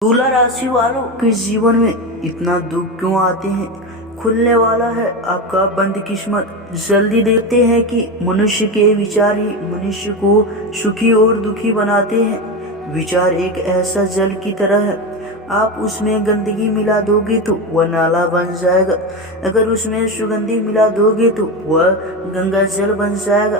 तुला राशि वालों के जीवन में इतना दुख क्यों आते हैं? खुलने वाला है आपका बंद किस्मत। जल्दी देखते हैं कि मनुष्य के विचार ही मनुष्य को सुखी और दुखी बनाते हैं। विचार एक ऐसा जल की तरह है, आप उसमें गंदगी मिला दोगे तो वह नाला बन जाएगा, अगर उसमें सुगंधी मिला दोगे तो वह गंगा जल बन जाएगा।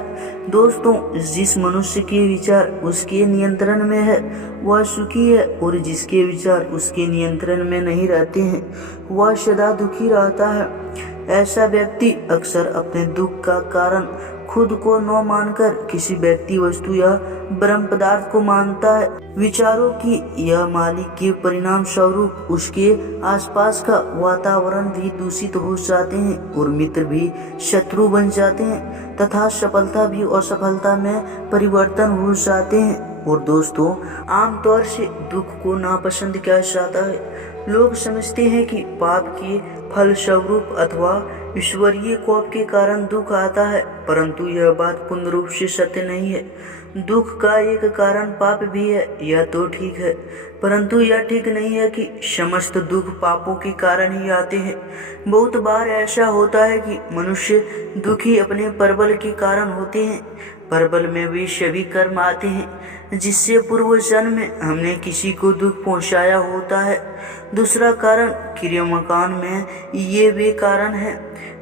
दोस्तों, जिस मनुष्य के विचार उसके नियंत्रण में है वह सुखी है, और जिसके विचार उसके नियंत्रण में नहीं रहते हैं वह सदा दुखी रहता है। ऐसा व्यक्ति अक्सर अपने दुख का कारण खुद को न मानकर किसी व्यक्ति, वस्तु या ब्रह्म पदार्थ को मानता है। विचारों की यह मालिक के परिणाम स्वरूप उसके आसपास का वातावरण भी दूषित हो जाते हैं, और मित्र भी शत्रु बन जाते हैं, तथा सफलता भी असफलता में परिवर्तन हो जाते हैं। और दोस्तों, आमतौर से दुख को नापसंद किया जाता है। लोग समझते हैं कि पाप के फल स्वरूप अथवा ईश्वरीय कोप के कारण दुख आता है, परंतु यह बात पूर्ण रूप से सत्य नहीं है। दुख का एक कारण पाप भी है, यह तो ठीक है, परंतु यह ठीक नहीं है कि समस्त दुख पापों के कारण ही आते हैं। बहुत बार ऐसा होता है कि मनुष्य दुखी अपने परबल के कारण होते हैं। परबल में वे सभी कर्म आते हैं जिससे पूर्व जन्म में हमने किसी को दुख पहुंचाया होता है। दूसरा कारण क्रियामकान में ये वे कारण हैं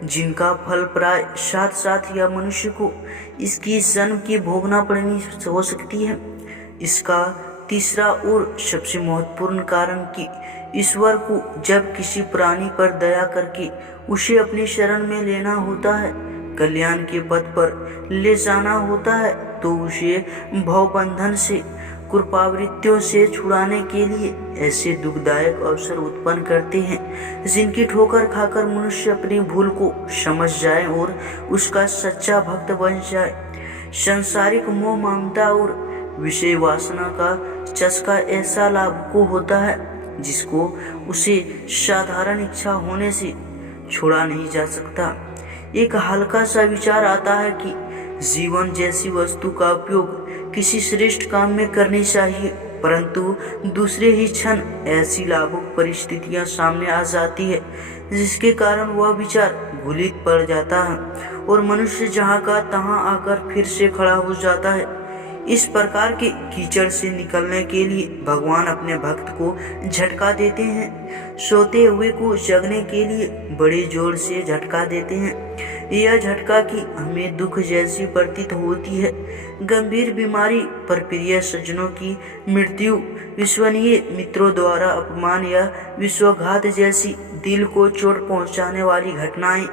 जिनका फल प्राय साथ साथ या मनुष्य को इसकी जन्म की भोगना पड़नी हो सकती है। इसका तीसरा और सबसे महत्वपूर्ण कारण कि ईश्वर को जब किसी प्राणी पर दया करके उसे अपनी शरण में लेना होता है, कल्याण के पथ पर ले जाना होता है, तो उसे भवबंधन से, कृपावृत्तियों से छुड़ाने के लिए ऐसे दुखदायक अवसर उत्पन्न करते हैं जिनकी ठोकर खाकर मनुष्य अपनी भूल को समझ जाए और उसका सच्चा भक्त बन जाए। सांसारिक मोह, ममता और विषय वासना का चस्का ऐसा लाभ को होता है जिसको उसे साधारण इच्छा होने से छोड़ा नहीं जा सकता। एक हल्का सा विचार आता है कि जीवन जैसी वस्तु का उपयोग किसी श्रेष्ठ काम में करनी चाहिए, परंतु दूसरे ही क्षण ऐसी लाभुक परिस्थितियां सामने आ जाती है जिसके कारण वह विचार भूलित पड़ जाता है और मनुष्य जहां का तहां आकर फिर से खड़ा हो जाता है। इस प्रकार के कीचड़ से निकलने के लिए भगवान अपने भक्त को झटका देते हैं। सोते हुए को जगने के लिए बड़े जोर से झटका देते हैं। यह झटका की हमें दुख जैसी प्रतीत होती है। गंभीर बीमारी पर प्रिय सज्जनों की मृत्यु, विश्वसनीय मित्रों द्वारा अपमान या विश्वासघात जैसी दिल को चोट पहुंचाने वाली घटनाएं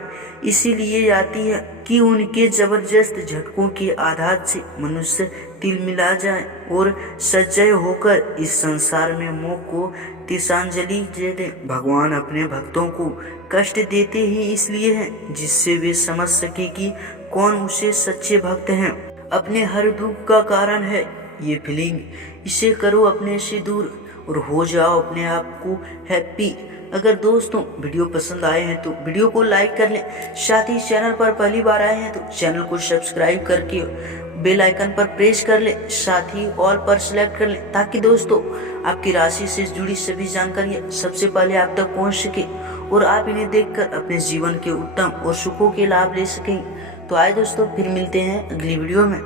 इसीलिए आती है कि उनके जबरदस्त झटकों के आघात से मनुष्य तिलमिला जाए और सज्जय होकर इस संसार में मोह को तिलांजलि दे दे। भगवान अपने भक्तों को कष्ट देते ही इसलिए हैं जिससे वे समझ सके कि कौन उसे सच्चे भक्त हैं। अपने हर दुख का कारण है ये फीलिंग, इसे करो अपने से दूर और हो जाओ अपने आप को हैप्पी। अगर दोस्तों वीडियो पसंद आए हैं तो वीडियो को लाइक कर लें, साथ ही चैनल पर पहली बार आए हैं तो चैनल को सब्सक्राइब करके बेल आइकन पर प्रेस कर लें, साथ ही ऑल पर सिलेक्ट कर लें ताकि दोस्तों आपकी राशि से जुड़ी सभी जानकारियां सबसे पहले आप तक पहुंच सके और आप इन्हें देखकर अपने जीवन के उत्तम और सुखों के लाभ ले सकें। तो आए दोस्तों, फिर मिलते हैं अगली वीडियो में।